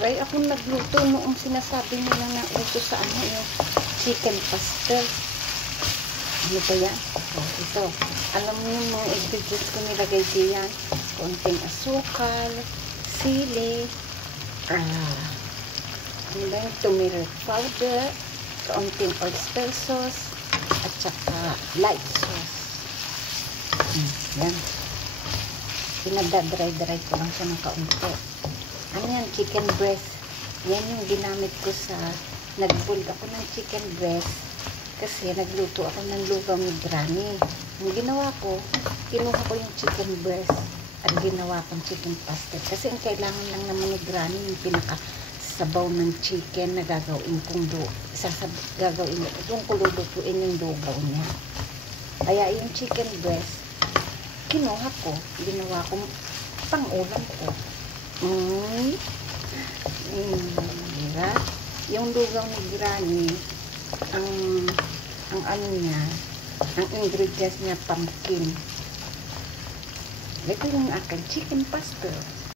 Try akong nagluto noong sinasabi nila na uso sa ano yung chicken pastel. Ano ba yan? Oh, ito. Alam mo yung mga ingredients ko nilagay diyan. Konting asukal, sili, ano ba yung turmeric powder, konting oyster sauce, at saka light sauce. Yan. Pinagda-dry ko lang siya ng kaunti. Ano yan? Chicken breast. Yan yung ginamit ko sa nag-boil ako ng chicken breast kasi nagluto ako ng lugaw ni Granny. Yung ginawa ko, kinuha ko yung chicken breast at ginawa kong chicken pastel. Kasi ang kailangan lang naman ni Granny yung pinaka-sabaw ng chicken na gagawin kong gagawin yung kululutuin yung lugaw niya. Kaya yung chicken breast, kinuha ko, ginawa kong pang-ulam ko. Diba? Yung lugaw ni Granny, ang ano niya, ang ingredients niya, pumpkin. Ito yung aking chicken pastel.